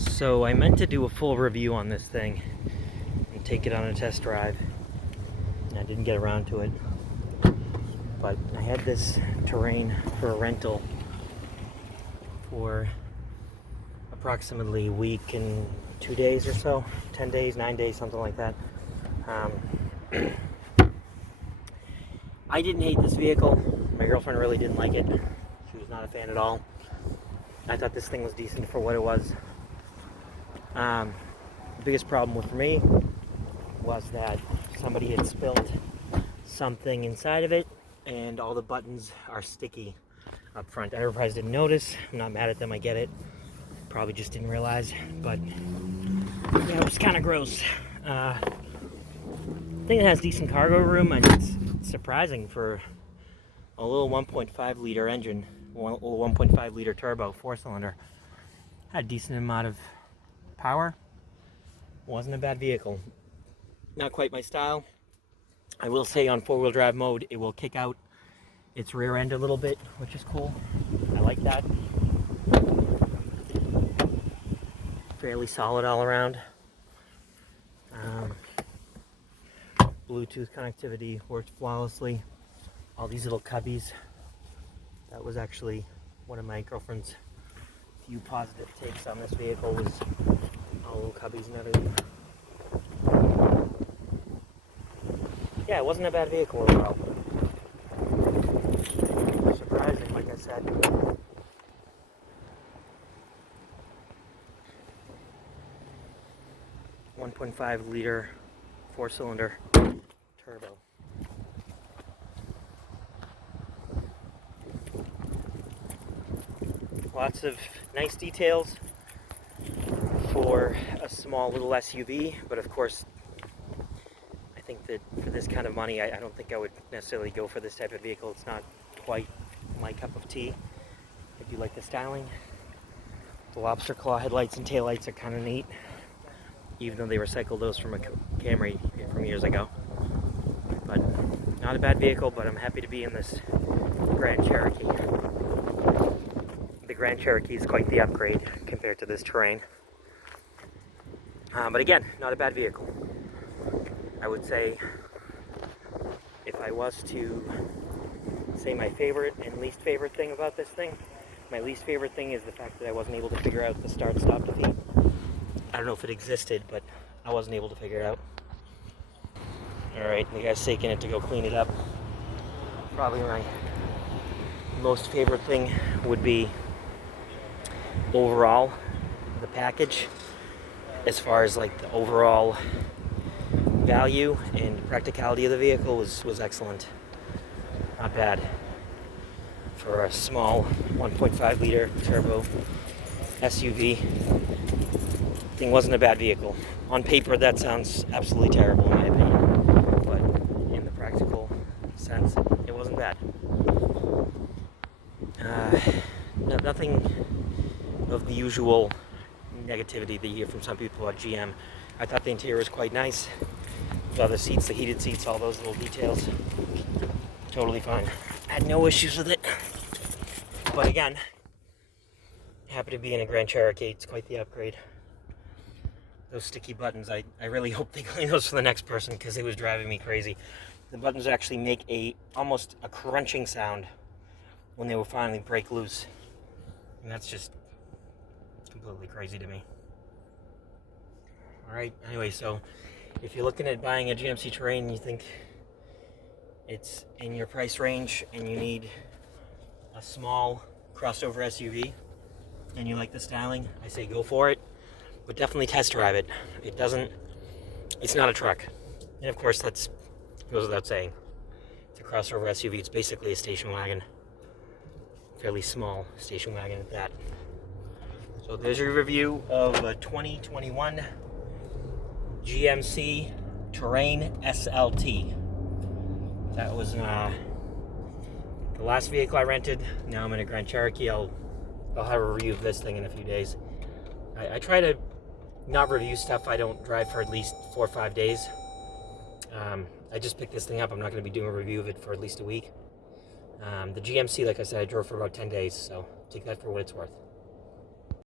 So I meant to do a full review on this thing and take it on a test drive. I didn't get around to it. But I had this Terrain for a rental for approximately a week and 2 days or so. 10 days, 9 days, something like that. I didn't hate this vehicle. My girlfriend really didn't like it. She was not a fan at all. I thought this thing was decent for what it was. The biggest problem for me was that somebody had spilled something inside of it and all the buttons are sticky up front. Enterprise didn't notice. I'm not mad at them, I get it. Probably just didn't realize, but yeah, it was kind of gross. I think it has decent cargo room, and it's surprising for a little 1.5 liter engine, 1.5 liter turbo, 4-cylinder. Had a decent amount of power. Wasn't a bad vehicle. Not quite my style. I will say on 4-wheel drive mode, it will kick out its rear end a little bit, which is cool. I like that. Fairly solid all around. Bluetooth connectivity worked flawlessly. All these little cubbies. That was actually one of my girlfriend's few positive takes on this vehicle, was all little cubbies and everything. Yeah, it wasn't a bad vehicle overall. Surprising, like I said. 1.5 liter 4-cylinder turbo. Lots of nice details for a small little SUV, but of course I think that for this kind of money, I don't think I would necessarily go for this type of vehicle. It's not quite my cup of tea. I do like the styling. The lobster claw headlights and taillights are kind of neat, even though they recycled those from a Camry from years ago. But not a bad vehicle, but I'm happy to be in this Grand Cherokee. The Grand Cherokee is quite the upgrade compared to this Terrain. But again, not a bad vehicle. I would say, if I was to say my favorite and least favorite thing about this thing, my least favorite thing is the fact that I wasn't able to figure out the start-stop defeat. I don't know if it existed, but I wasn't able to figure it out. Alright, the guy's taking it to go clean it up. Probably my most favorite thing would be overall the package, as far as like the overall value and practicality of the vehicle was excellent. Not bad for a small 1.5 liter turbo SUV. Thing wasn't a bad vehicle. On paper, that sounds absolutely terrible in my opinion, but in the practical sense, it wasn't bad. Nothing of the usual negativity that you hear from some people about GM. I thought the interior was quite nice. The other seats, the heated seats, all those little details, totally fine. Had no issues with it. But again, happy to be in a Grand Cherokee. It's quite the upgrade. Those sticky buttons, I really hope they clean those for the next person, because it was driving me crazy. The buttons actually make almost a crunching sound when they will finally break loose. And that's just completely crazy to me. Alright, anyway, so if you're looking at buying a GMC Terrain and you think it's in your price range and you need a small crossover SUV and you like the styling, I say go for it. But definitely test drive it. It's not a truck. And of course, that goes without saying. It's a crossover SUV. It's basically a station wagon. Fairly small station wagon at that. So there's your review of a 2021 GMC Terrain SLT. That was the last vehicle I rented. Now I'm in a Grand Cherokee. I'll have a review of this thing in a few days. I try to not review stuff I don't drive for at least 4 or 5 days. I just picked this thing up. I'm not going to be doing a review of it for at least a week. The GMC, like I said, I drove for about 10 days, so take that for what it's worth.